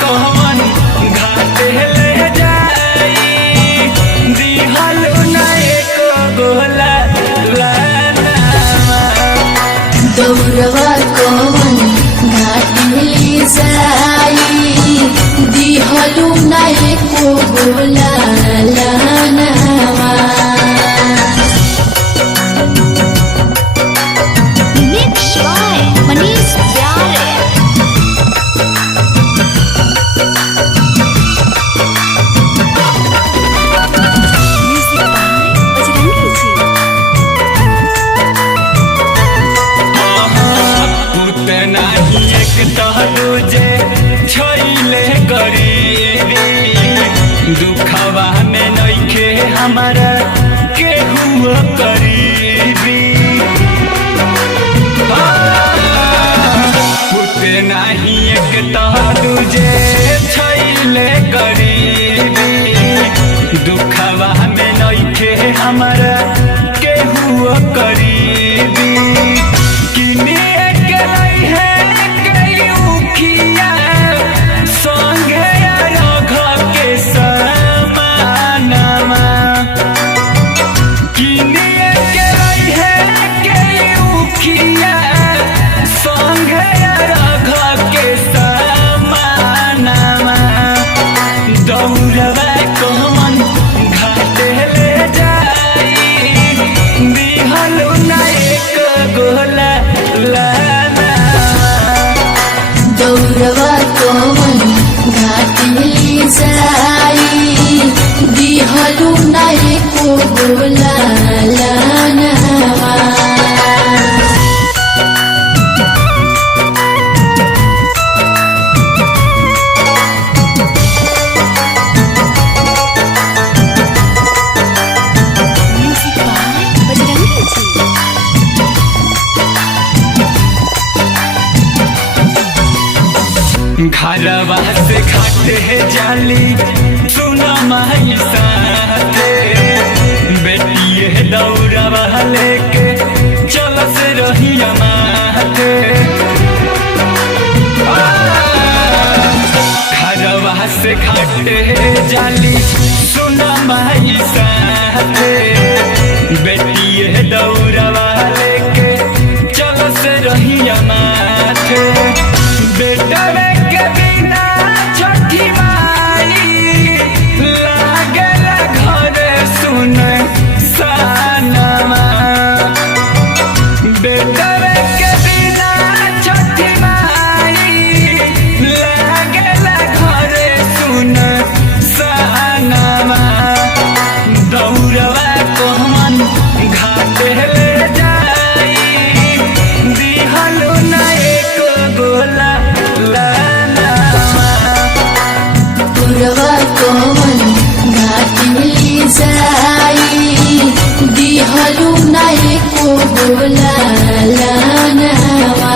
कौन घाटे ले जाई दिहलु ना एको गोला लानावा। दौड़वा कौन घाटे ले जाई दिहलु ना एको गोला लानावा। तुझे छोइले गरीबी दुखवा में नइखे हमारा केहू करीबी। पुते नाही एक तुझे छोइले गरीबी दुखवा में नइखे हमारा केहू करीबी। किने के रही है दौड़वा कौन घाटे ले जाई दिहलु ना एको गोला लानावा। घरवा से खाते है जाली सुना माई साथे बेटिए दौड़वा लेके चल से रही माथे। घरवा से खाते है जाली सुना माई साथे बेटिए दौड़वा लेके चल से रही माथे। बेटा के बिना छठी माई लागल घर सुन सानमा। बेटा के बिना छठी माई लागल घर सुन सानमा। दौड़वा कौन घाटे ले जाई दिहलु ना एको गोला दौड़वा कौन घाटे ले जाई दिहलु ना एको गोला लानावा।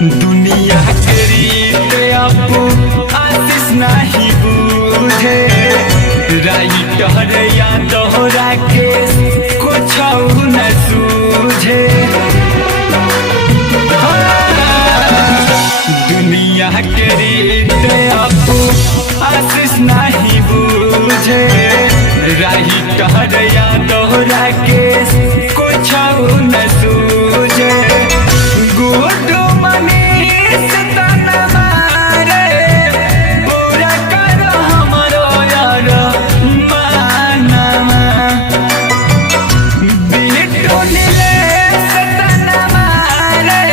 दुनिया के रीत आपको आशीष नहीं बूझे राइटर या दोहरा के कुछ न सूझे। दुनिया के रीत आपको आशीष नहीं बूझे राइटर या दोहरा के कुछ न सूझे। गुड्डू मनीष तना मारे पूरा कर हमरो यार मानमा। बिट्टू नीलेश तना मारे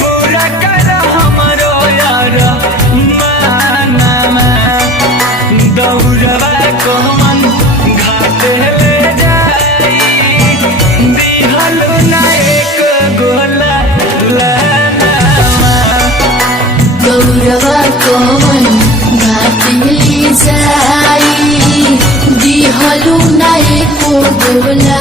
पूरा कर हमरो यार मानमा। दौड़वा कौन घाटे ले जाई दिहलु ना एको गोला लानावा। दौड़वा कौन घाटे ले जाई दिहलु ना एको गोला